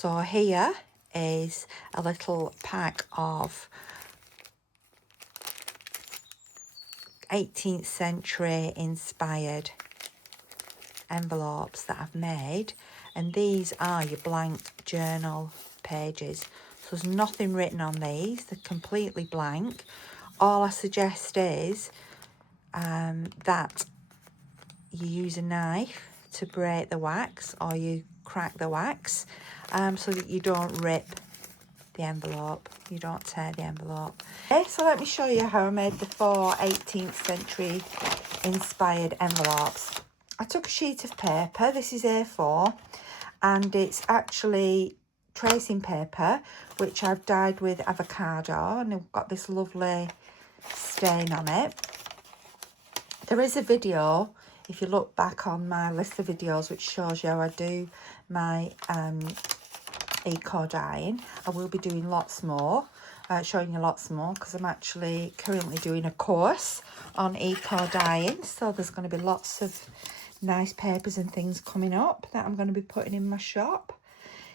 So here is a little pack of 18th century inspired envelopes that I've made, and these are your blank journal pages. So there's nothing written on these, they're completely blank. All I suggest is that you use a knife to break the wax, or you crack the wax, so that you don't rip the envelope, you don't tear the envelope. Okay, so let me show you how I made the 4 18th century inspired envelopes. I took a sheet of paper, this is A4, and it's actually tracing paper, which I've dyed with avocado, and I've got this lovely stain on it. There is a video, if you look back on my list of videos, which shows you how I do my eco dyeing. I will be doing lots more, showing you lots more, because I'm actually currently doing a course on eco dyeing, so there's going to be lots of nice papers and things coming up that I'm going to be putting in my shop.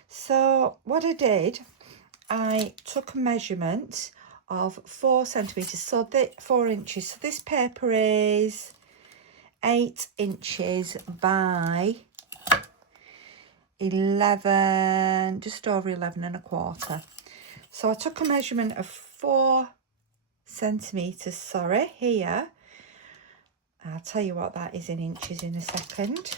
So what I did, I took a measurement of 4 centimeters, so 4 inches. So this paper is 8 inches by 11, just over 11 and a quarter. So I took a measurement of 4 centimeters, sorry, here. I'll tell you what that is in inches in a second.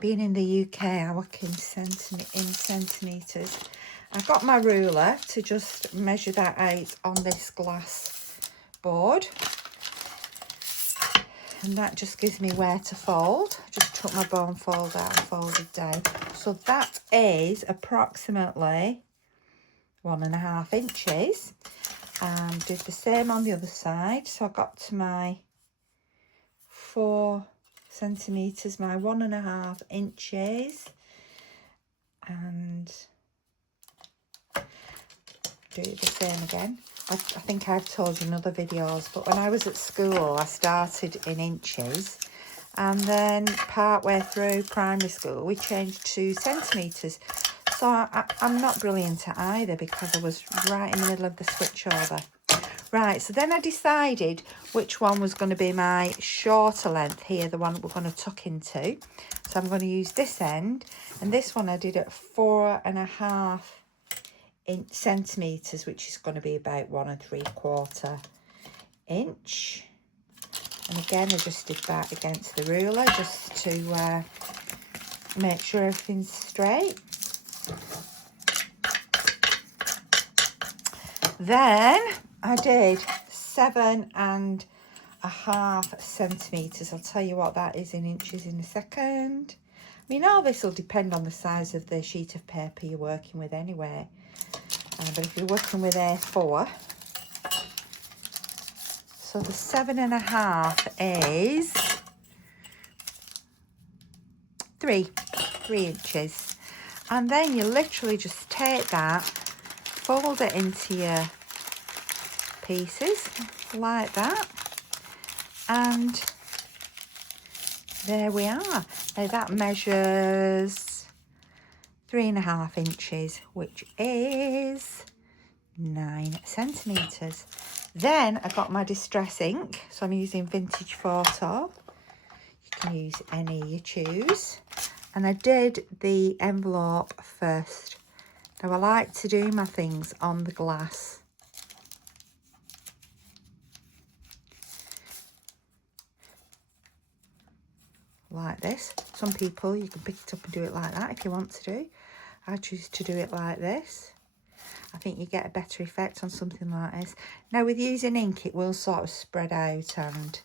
Being in the UK, I work in centimeters. I got my ruler to just measure that out on this glass board, and that just gives me where to fold. I just took my bone folder and folded down. So that is approximately 1.5 inches. And did the same on the other side. So I got to my 4 centimeters, my 1.5 inches, and do the same again. I think I've told you in other videos, but when I was at school, I started in inches, and then part way through primary school, we changed to centimeters. So I'm not brilliant at either, because I was right in the middle of the switchover. Right, so then I decided which one was going to be my shorter length here, the one that we're going to tuck into. So I'm going to use this end, and this one I did at 4.5 centimeters, which is going to be about 1 3/4 inch. And again, I just did that against the ruler just to make sure everything's straight. Then I did 7.5 centimeters. I'll tell you what that is in inches in a second. I mean, all this will depend on the size of the sheet of paper you're working with anyway. But if you're working with A4, so the 7.5 is 3 inches. And then you literally just take that, fold it into your pieces like that, and there we are. Now that measures 3.5 inches, which is 9 centimeters. Then I got my distress ink, so I'm using Vintage Photo. You can use any you choose. And I did the envelope first. Now I like to do my things on the glass. Like this. Some people, you can pick it up and do it like that if you want to do. I choose to do it like this. I think you get a better effect on something like this. Now with using ink, it will sort of spread out and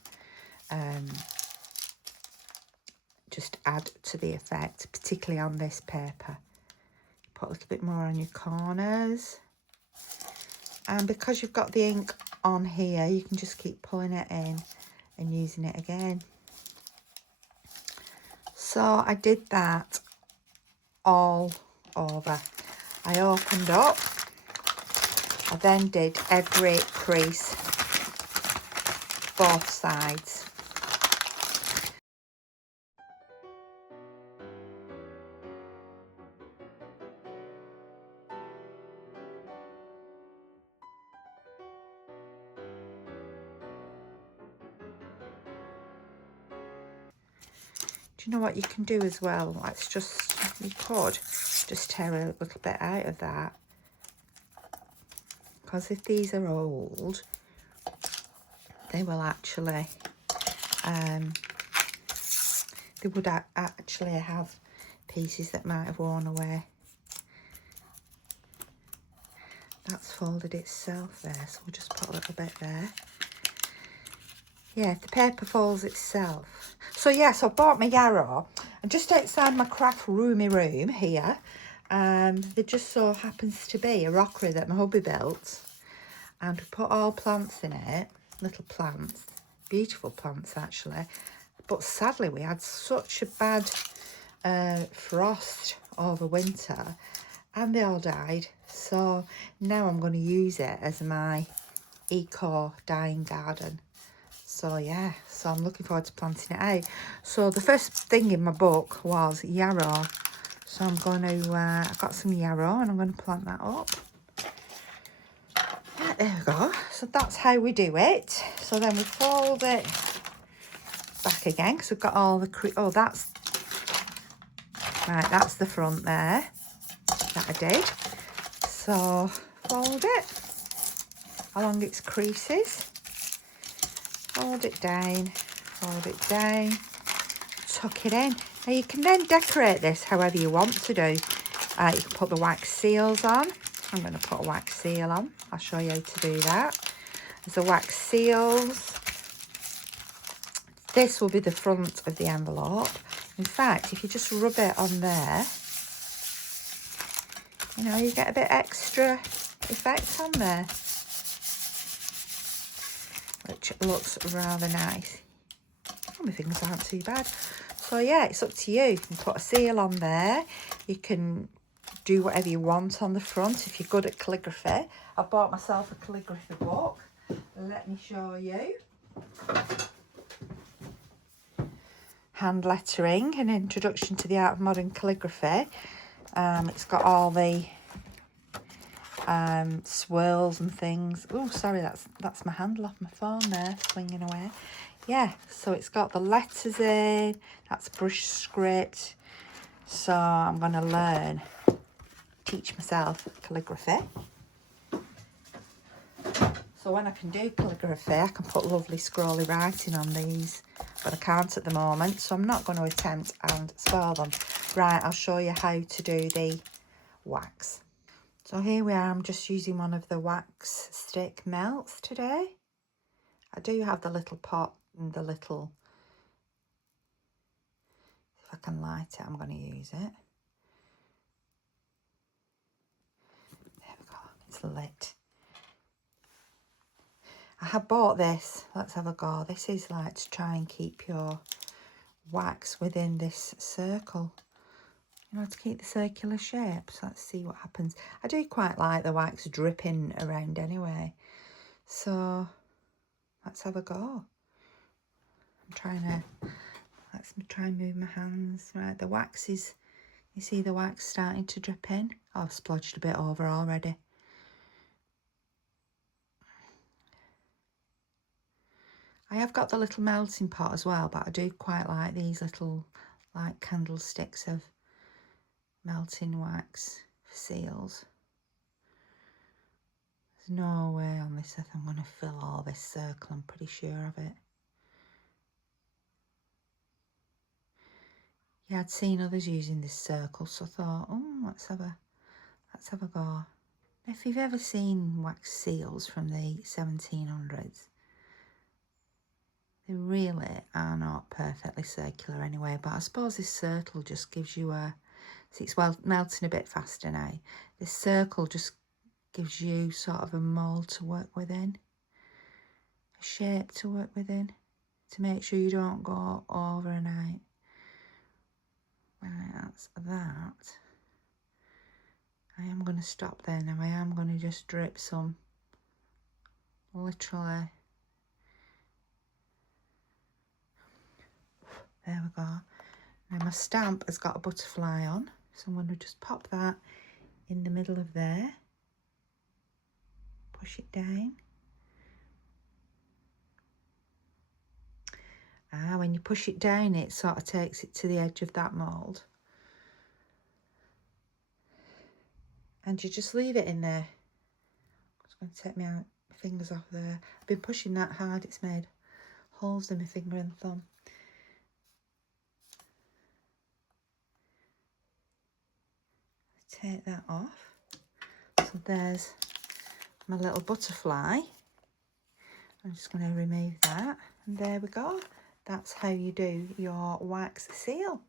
just add to the effect, particularly on this paper. Put a little bit more on your corners. And because you've got the ink on here, you can just keep pulling it in and using it again. So I did that all over. I opened up. I then did every crease, both sides. Do you know what you can do as well? Let's just, you could just tear a little bit out of that. Because if these are old, they will actually, they would actually have pieces that might have worn away. That's folded itself there, so we'll just put a little bit there. Yeah, the paper folds itself. So yes, I bought my yarrow, and just outside my craft roomy room here, there just so happens to be a rockery that my hubby built, and we put all plants in it, little plants, beautiful plants actually, but sadly we had such a bad frost over winter and they all died. So now I'm going to use it as my eco dying garden. So yeah, so I'm looking forward to planting it out. So the first thing in my book was yarrow. So I'm going to, I've got some yarrow and I'm going to plant that up. Yeah, there we go. So that's how we do it. So then we fold it back again because we've got all the, oh that's, right, that's the front there that I did. So fold it along its creases. Fold it down, tuck it in. Now you can then decorate this however you want to do. You can put the wax seals on. I'm going to put a wax seal on. I'll show you how to do that. There's the wax seals. This will be the front of the envelope. In fact, if you just rub it on there, you know, you get a bit extra effect on there, which looks rather nice. Oh, my fingers aren't too bad. So yeah, it's up to you. You can put a seal on there. You can do whatever you want on the front if you're good at calligraphy. I bought myself a calligraphy book. Let me show you. Hand lettering, an introduction to the art of modern calligraphy. It's got all the swirls and things. Oh, sorry, that's my handle off my phone there, swinging away. Yeah, so it's got the letters in. That's brush script. So I'm going to learn, teach myself calligraphy. So when I can do calligraphy, I can put lovely scrolly writing on these, but I can't at the moment, so I'm not going to attempt and spoil them. Right, I'll show you how to do the wax. So here we are, I'm just using one of the wax stick melts today. I do have the little pot and the little, if I can light it, I'm going to use it. There we go, it's lit. I have bought this. Let's have a go. This is like to try and keep your wax within this circle. You know, to keep the circular shape. So let's see what happens. I do quite like the wax dripping around anyway. So let's have a go. I'm trying to, let's try and move my hands. Right, the wax is, you see the wax starting to drip in? Oh, I've splodged a bit over already. I have got the little melting pot as well, but I do quite like these little like candlesticks of melting wax for seals. There's no way on this that I'm going to fill all this circle, I'm pretty sure of it. Yeah, I'd seen others using this circle, so I thought, oh, let's have a go. If you've ever seen wax seals from the 1700s, they really are not perfectly circular anyway, but I suppose this circle just gives you a, see, it's well melting a bit faster now. This circle just gives you sort of a mould to work within, a shape to work within, to make sure you don't go overnight. Right, that's that. I am going to stop there now. I am going to just drip some, literally. There we go. Now my stamp has got a butterfly on, so I'm going to just pop that in the middle of there. Push it down. When you push it down, it sort of takes it to the edge of that mould. And you just leave it in there. I'm just going to take my fingers off there. I've been pushing that hard, it's made holes in my finger and thumb. Take that off. So there's my little butterfly. I'm just going to remove that. And there we go. That's how you do your wax seal.